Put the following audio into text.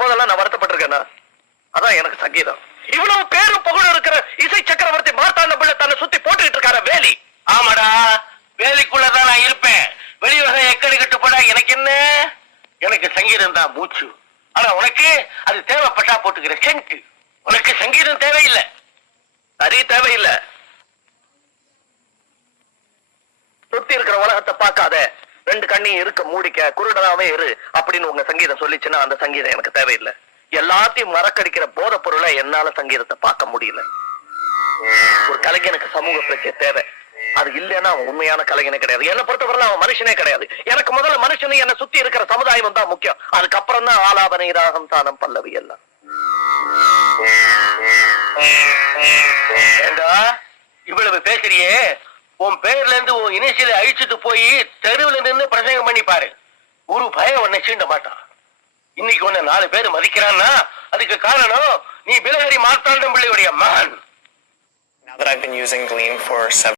போதெல்லாம் நான் வருத்தப்பட்டிருக்கேன்னா அதான் எனக்கு சங்கீதம். இவ்வளவு பேரும் புகழ் இருக்கிற இசை சக்கரவர்த்தி மார்த்தாண்ட பிள்ளை தன்னை சுத்தி போட்டுக்கிட்டு இருக்கார வேலி. ஆமாடா, வேலிக்குள்ளதான் நான் இருப்பேன். வெளிவகை எக்கடி கட்டு போடா, எனக்கு என்ன? எனக்கு சங்கீதம் தான் மூச்சு. ஆனா உனக்கு அது தேவைப்பட்டா போட்டுக்கிற சென்ட். உனக்கு சங்கீதம் தேவையில்லை. சரி, தேவையில்லை. சுத்தி இருக்கிற உலகத்தை பார்க்காத, ரெண்டு கண்ணையும் இருக்க மூடிக்க, குருடனாவே இரு அப்படின்னு உங்க சங்கீதம் சொல்லிச்சுன்னா அந்த சங்கீதம் எனக்கு தேவையில்லை. எல்லாத்தையும் மறக்கடிக்கிற போத பொருளை என்னால சங்கீதத்தை பார்க்க முடியல. ஒரு கலைஞனுக்கு சமூக பிரச்சனை தேவை. அது இல்லைன்னா அவன் உண்மையான கலைஞனே கிடையாது. என்னை பொறுத்தவரை அவன் மனுஷனே கிடையாது. எனக்கு முதல்ல மனுஷனு என்னை சுத்தி இருக்கிற சமுதாயம் தான் முக்கியம். அதுக்கப்புறம் தான் ஆலாபனை, ராகம், தானம், பல்லவி எல்லாம். ஏண்டா இவ்வளவு பேசுறியே, உன் பேர்ல இருந்து உன் இனிஷியலை அழிச்சுட்டு போய் தெருவுல நின்று பிரசங்கம் பண்ணி பாரு. ஒரு பயம் உன்னை சீண்ட மாட்டான். இன்னைக்கு உன்னை 4 பேர் மதிக்கிறான்னா அதுக்கு காரணம் நீ பிலஹரி மார்த்தாண்டம் பிள்ளையுடைய மகன். Now that I've been using Gleam for 7